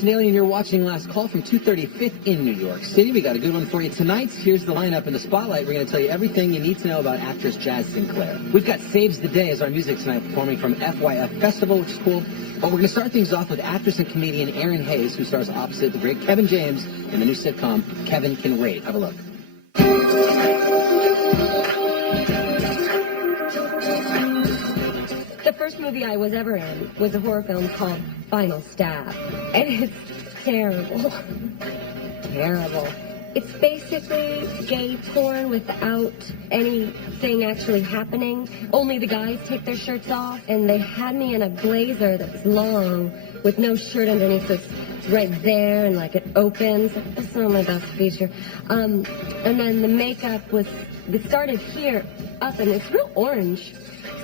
Carson Daly, and you're watching Last Call from 235th in New York City. We got a good one for you tonight. Here's the lineup in the spotlight. We're going to tell you everything you need to know about actress Jazz Sinclair. We've got Saves the Day as our music tonight, performing from FYF Festival, which is cool. But we're going to start things off with actress and comedian Erinn Hayes, who stars opposite the great Kevin James in the new sitcom Kevin Can Wait. Have a look. The first movie I was ever in was a horror film called Final Stab. And it's terrible. Terrible. It's basically gay porn without anything actually happening. Only the guys take their shirts off, and they had me in a blazer that's long with no shirt underneath, so it's right there, and like it opens. That's not my best feature. And then the makeup it started here up, and it's real orange.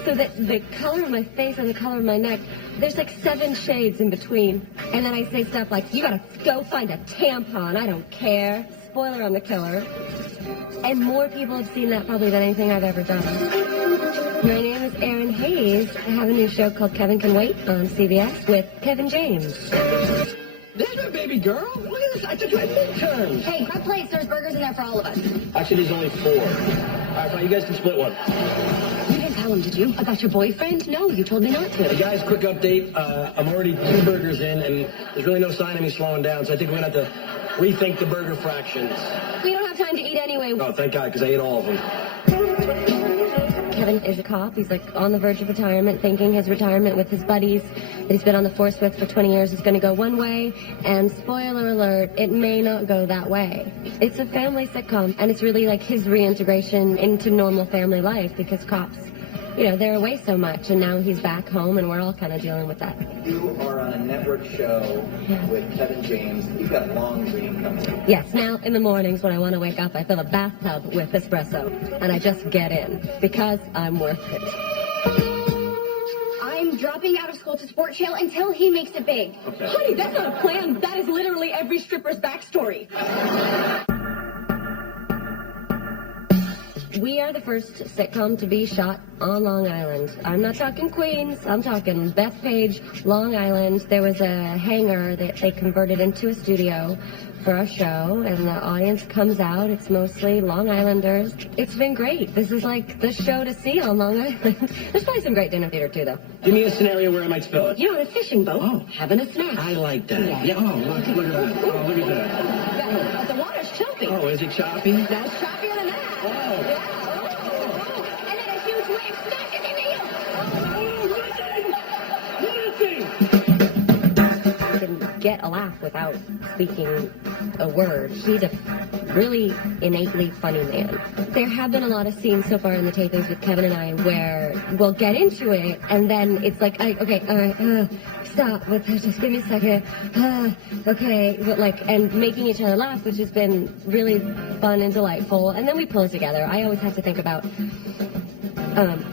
So that the color of my face and the color of my neck, there's like 7 shades in between. And then I say stuff like, you gotta go find a tampon, I don't care. Spoiler, I'm the killer. And more people have seen that probably than anything I've ever done. My name is Erinn Hayes. I have a new show called Kevin Can Wait on CBS with Kevin James. There's my baby girl. Look at this. I took my midterms. Hey, grab plates. There's burgers in there for all of us. Actually, there's only 4. All right, fine. You guys can split one. You didn't tell him, did you? About your boyfriend? No, you told me not to. Hey, guys, quick update. I'm already 2 burgers in, and there's really no sign of me slowing down, so I think we're going to have to rethink the burger fractions. We don't have time to eat anyway. Oh, thank God, because I ate all of them. Kevin is a cop. He's like on the verge of retirement, thinking his retirement with his buddies that he's been on the force with for 20 years is going to go one way. And spoiler alert, it may not go that way. It's a family sitcom, and it's really like his reintegration into normal family life because cops, you know, they're away so much, and now he's back home, and we're all kind of dealing with that. You are on a network show with Kevin James. You've got a long dream coming. Yes, now in the mornings when I want to wake up, I fill a bathtub with espresso, and I just get in because I'm worth it. I'm dropping out of school to Sport Channel until he makes it big. Okay. Honey, that's not a plan. That is literally every stripper's backstory. We are the first sitcom to be shot on Long Island. I'm not talking Queens, I'm talking Bethpage, Long Island. There was a hangar that they converted into a studio for our show, and the audience comes out. It's mostly Long Islanders. It's been great. This is like the show to see on Long Island. There's probably some great dinner theater too, though. Give me a scenario where I might spill it. You're on a fishing boat, having a snack. I like that. Yeah. Oh, look at that. Oh, look at that. Yeah, but the water's choppy. Oh, is it choppy? That's choppier than that. Oh. Yeah. Oh. And then a huge wave smashes into you. You can get a laugh without speaking a word. He's a really innately funny man. There have been a lot of scenes so far in the tapings with Kevin and I where we'll get into it, and then it's like, okay, all right, stop, but just give me a second, okay, but like, and making each other laugh, which has been really fun and delightful, and then we pull it together. I always have to think about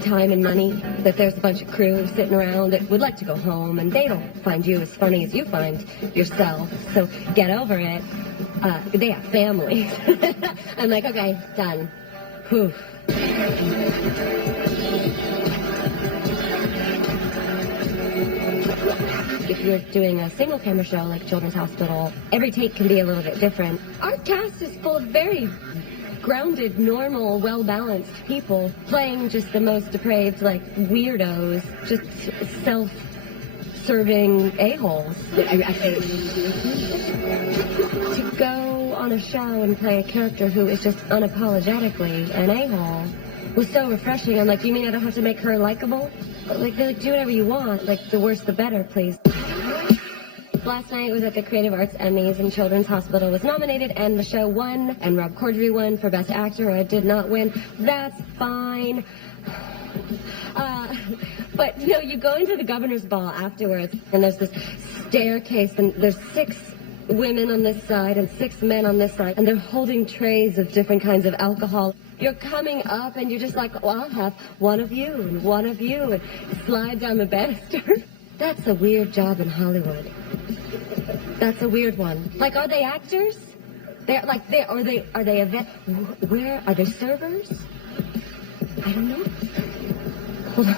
time and money, that there's a bunch of crew sitting around that would like to go home, and they don't find you as funny as you find yourself, so get over it. They have families. I'm like, okay, done. Whew. If you're doing a single camera show like Children's Hospital, every take can be a little bit different. Our cast is full of very grounded, normal, well-balanced people playing just the most depraved, like, weirdos, just self-serving a-holes. To go on a show and play a character who is just unapologetically an a-hole was so refreshing. I'm like, you mean I don't have to make her likable? Like, they're like, do whatever you want. Like, the worse the better, please. Last night was at the Creative Arts Emmys, and Children's Hospital was nominated, and the show won, and Rob Corddry won for Best Actor. I did not win. That's fine. But, you know, you go into the governor's ball afterwards, and there's this staircase, and there's 6 women on this side and 6 men on this side, and they're holding trays of different kinds of alcohol. You're coming up, and you're just like, well, I'll have one of you, and slide down the banister. That's a weird job in Hollywood. That's a weird one. Like, are they actors? Are they event? Where are they servers? I don't know. Hold on.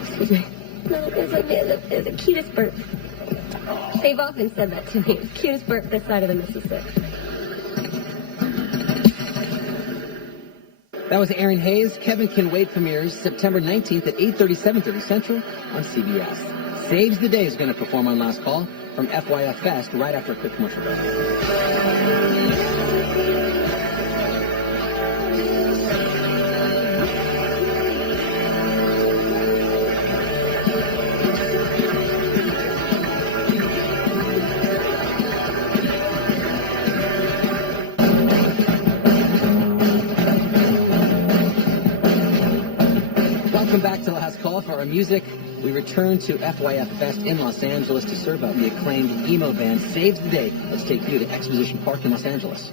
Excuse me. No, there's a keyless burp. They've often said that to me. Cutest burp this side of the Mississippi. That was Erinn Hayes. Kevin Can Wait premieres September 19th at 8:30, 7:30 Central on CBS. Saves the Day is going to perform on Last Call from FYF Fest right after a quick commercial break. Welcome back to Last Call for our music. We return to FYF Fest in Los Angeles to serve up the acclaimed emo band Saves the Day. Let's take you to Exposition Park in Los Angeles.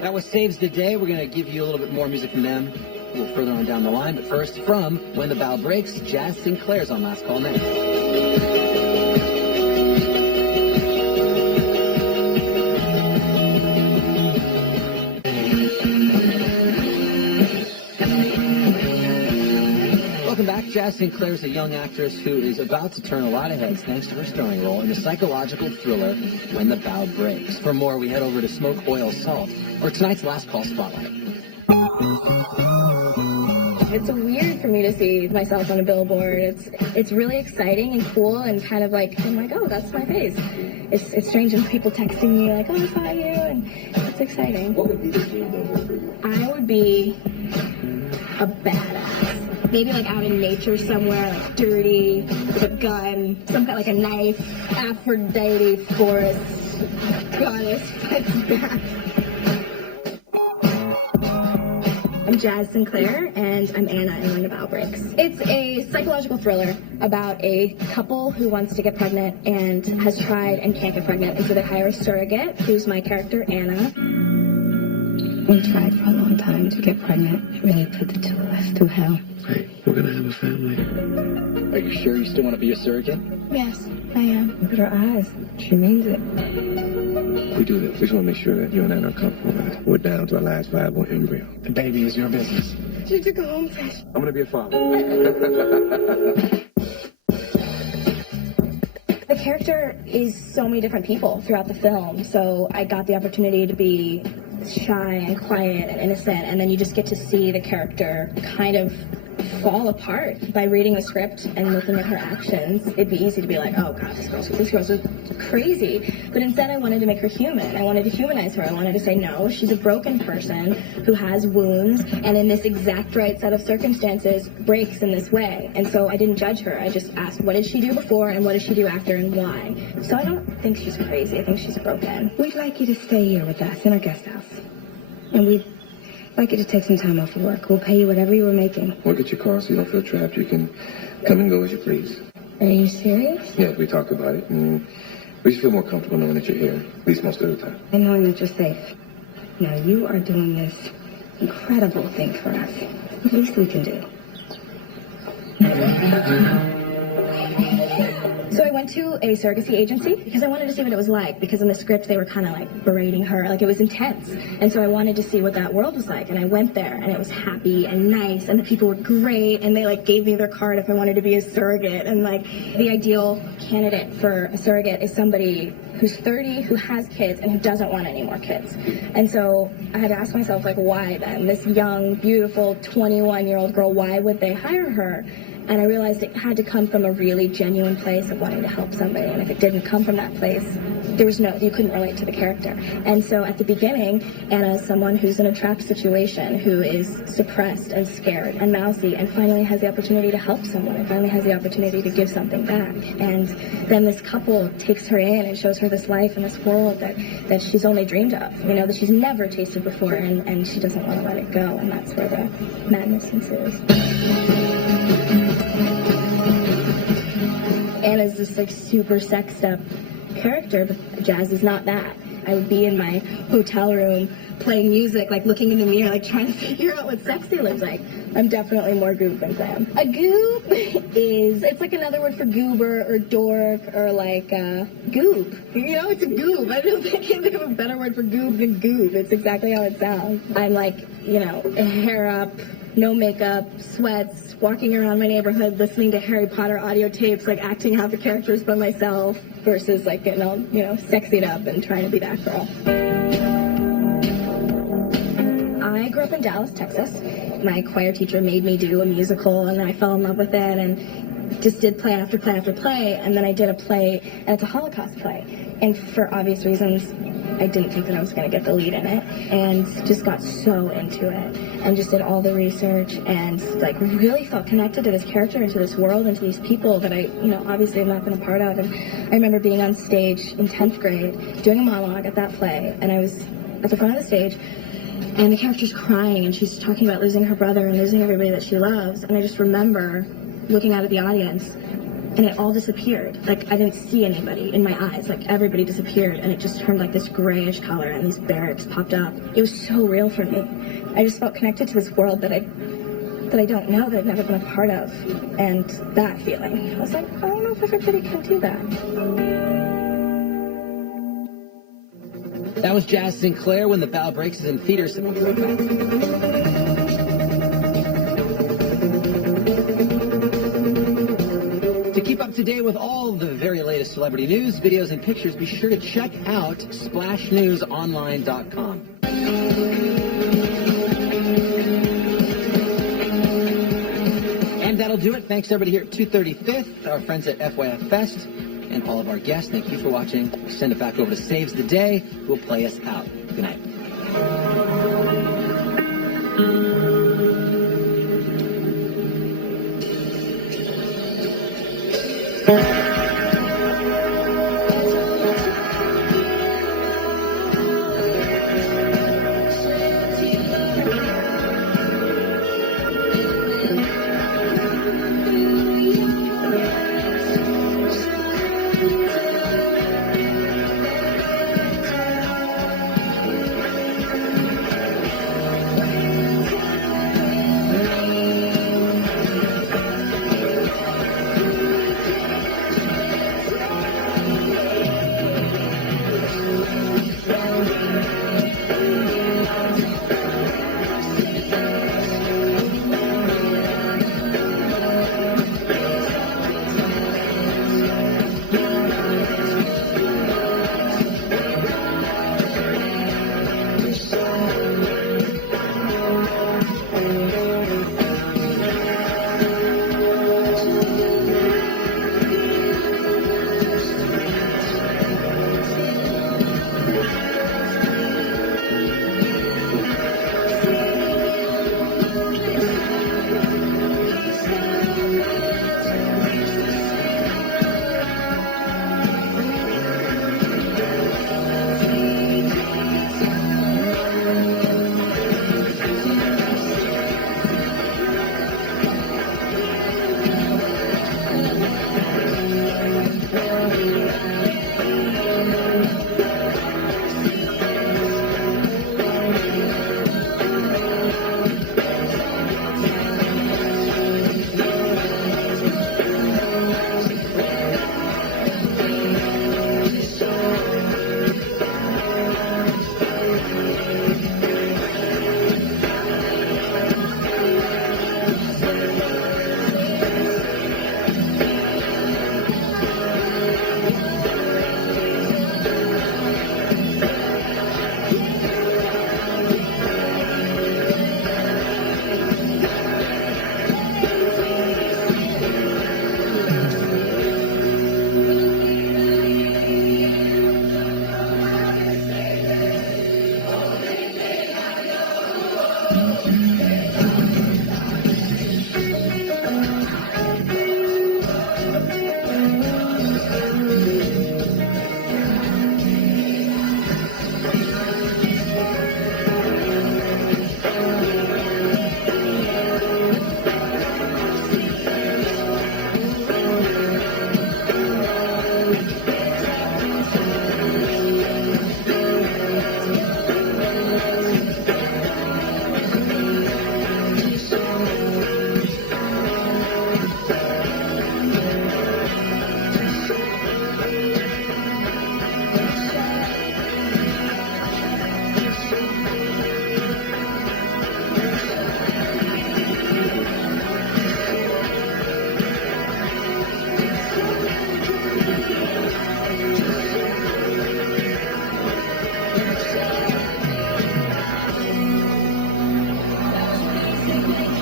That was Saves the Day. We're going to give you a little bit more music from them a little further on down the line. But first, from When the Bow Breaks, Jazz Sinclair's on Last Call next. Welcome back. Jazz Sinclair is a young actress who is about to turn a lot of heads thanks to her starring role in the psychological thriller When the Bow Breaks. For more, we head over to Smoke, Oil, Salt, or tonight's Last Call Spotlight. It's weird for me to see myself on a billboard. It's really exciting and cool and kind of like, I'm like, oh, that's my face. It's strange when people texting me like, oh, I saw you, and it's exciting. What would be the dream though for you? I would be a badass. Maybe like out in nature somewhere, like dirty, with a gun, some kind like a knife, Aphrodite, forest, goddess fights back. I'm Jazz Sinclair, and and I'm Anna in When the Bow Breaks. It's a psychological thriller about a couple who wants to get pregnant and has tried and can't get pregnant, and so they hire a surrogate, who's my character, Anna. We tried for a long time to get pregnant. It really put the two of us through hell. Hey, we're gonna have a family. Are you sure you still want to be a surrogate? Yes, I am. Look at her eyes. She means it. We do this. We just want to make sure that you and I are comfortable with it. We're down to our last viable embryo. The baby is your business. She took a home test. I'm gonna be a father. The character is so many different people throughout the film, so I got the opportunity to be shy and quiet and innocent, and then you just get to see the character kind of fall apart. By reading the script and looking at her actions, it'd be easy to be like, oh god, this girl's crazy. But instead I wanted to make her human. I wanted to humanize her. I wanted to say, no, she's a broken person who has wounds, and in this exact right set of circumstances breaks in this way. And so I didn't judge her. I just asked, what did she do before and what does she do after and why? So I don't think she's crazy. I think she's broken. We'd like you to stay here with us in our guest house. And we'd like you to take some time off of work. We'll pay you whatever you were making. We'll get your car so you don't feel trapped. You can come and go as you please. Are you serious? Yeah, we talked about it, and we just feel more comfortable knowing that you're here, at least most of the time. And knowing that you're safe. Now, you are doing this incredible thing for us. The least we can do. So I went to a surrogacy agency because I wanted to see what it was like, because in the script they were kind of like berating her, like it was intense. And so I wanted to see what that world was like, and I went there and it was happy and nice and the people were great, and they like gave me their card if I wanted to be a surrogate. And like the ideal candidate for a surrogate is somebody who's 30, who has kids, and who doesn't want any more kids. And so I had to ask myself, like, why then? This young, beautiful 21-year-old girl, why would they hire her? And I realized it had to come from a really genuine place of wanting to help somebody. And if it didn't come from that place, you couldn't relate to the character. And so at the beginning, Anna is someone who's in a trapped situation, who is suppressed and scared and mousy, and finally has the opportunity to help someone, and finally has the opportunity to give something back. And then this couple takes her in and shows her this life and this world that she's only dreamed of, that she's never tasted before, and she doesn't want to let it go. And that's where the madness ensues. Anna's this like super sexed up character, but Jazz is not that. I would be in my hotel room playing music, like looking in the mirror, like trying to figure out what sexy looks like. I'm definitely more goob than glam. A goob it's like another word for goober or dork or like goob. It's a goob. I don't think I can think of a better word for goob than goob. It's exactly how it sounds. I'm like, hair up, no makeup, sweats, walking around my neighborhood, listening to Harry Potter audio tapes, like acting out the characters by myself, versus like getting all, sexied up and trying to be that girl. I grew up in Dallas, Texas. My choir teacher made me do a musical, and then I fell in love with it and just did play after play after play. And then I did a play, and it's a Holocaust play. And for obvious reasons, I didn't think that I was going to get the lead in it, and just got so into it and just did all the research and like really felt connected to this character and to this world and to these people that I, obviously have not been a part of. And I remember being on stage in 10th grade doing a monologue at that play, and I was at the front of the stage and the character's crying and she's talking about losing her brother and losing everybody that she loves, and I just remember looking out at the audience and it all disappeared. Like, I didn't see anybody in my eyes. Like, everybody disappeared, and it just turned like this grayish color, and these barracks popped up. It was so real for me. I just felt connected to this world that I don't know, that I've never been a part of. And that feeling, I was like, I don't know if everybody can do that. That was Jazz Sinclair, When the Bow Breaks, is in theaters. We'll be right back. To keep up to date with all the very latest celebrity news, videos, and pictures, be sure to check out SplashNewsOnline.com. And that'll do it. Thanks to everybody here at 235th, our friends at FYF Fest, and all of our guests. Thank you for watching. We'll send it back over to Saves the Day, who will play us out. Good night. Bye.